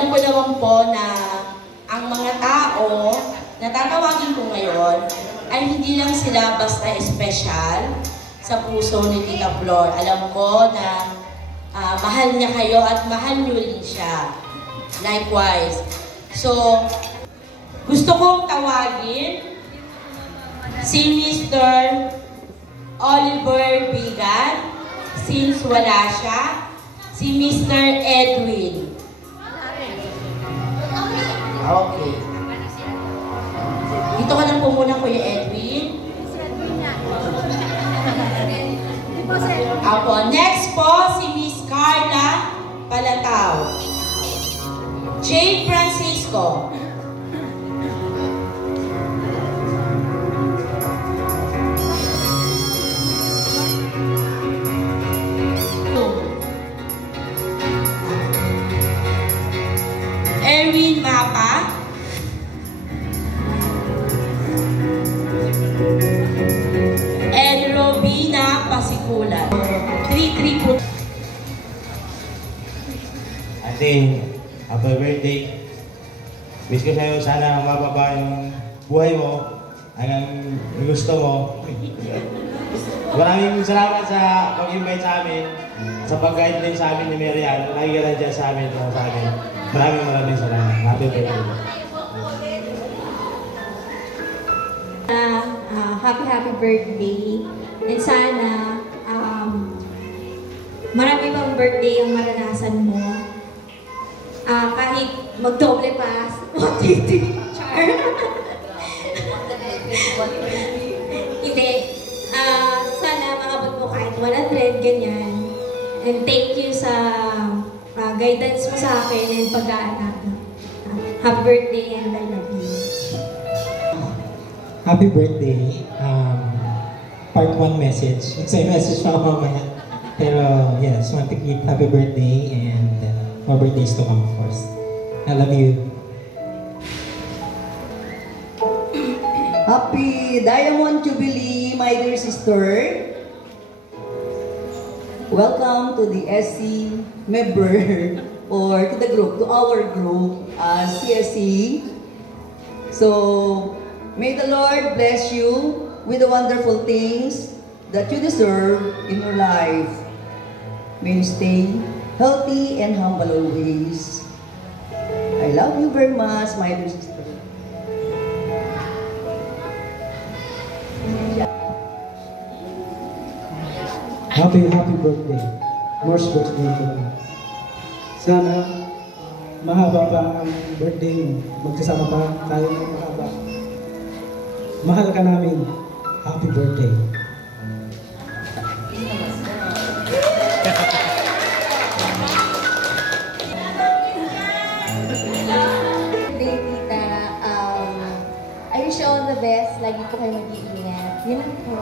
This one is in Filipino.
Alam ko naman po na ang mga tao na tatawagin ko ngayon ay hindi lang sila basta espesyal sa puso ni Tita Flor. Alam ko na mahal niya kayo at mahal niyo rin siya. Likewise. So, gusto kong tawagin si Mr. Oliver Bigan, since wala siya, si Mr. Edwin. Okay. Dito ka lang po muna, Kuya Edwin. Apo. Next po, si Miss Carla Palatao. Jade Francisco. Erwin Mapa. And Robina Pasikulan. 3-3 po. Ate, happy birthday. Wish ko sa'yo sana mababa yung buhay mo hanggang gusto mo. Maraming salamat sa pag-invite sa amin, sa pag-guide din sa amin ni Marian. Lagi ka lang dyan sa amin. Maraming salamat. Happy birthday. Happy birthday. And sana marami pang birthday ang maranasan mo. Kahit magdoble pa. 133 char. Hindi. Sana makabot mo kahit 100, ganyan. And thank you sa guidance mo sa akin and pag-aanak. Happy birthday and I love you. Happy birthday. Part 1 message. Same message pa mamaya. Pero yeah, just want to keep happy birthday and more birthdays to come, of course. I love you. Happy Diamond Jubilee, my dear sister. Welcome to the SC member or to the group, to our group, CSC. So, may the Lord bless you with the wonderful things that you deserve in your life. May you stay healthy and humble always. I love you very much, my dear sister. Happy birthday. Morse birthday to me. Sana mahaba pa ang birthday mo. Magkasama pa tayo ng mahaba. Mahal ka namin. Happy birthday. Birthday, Tita. I wish you all the best. Lagi po kayo mag-iingat. Yun lang po.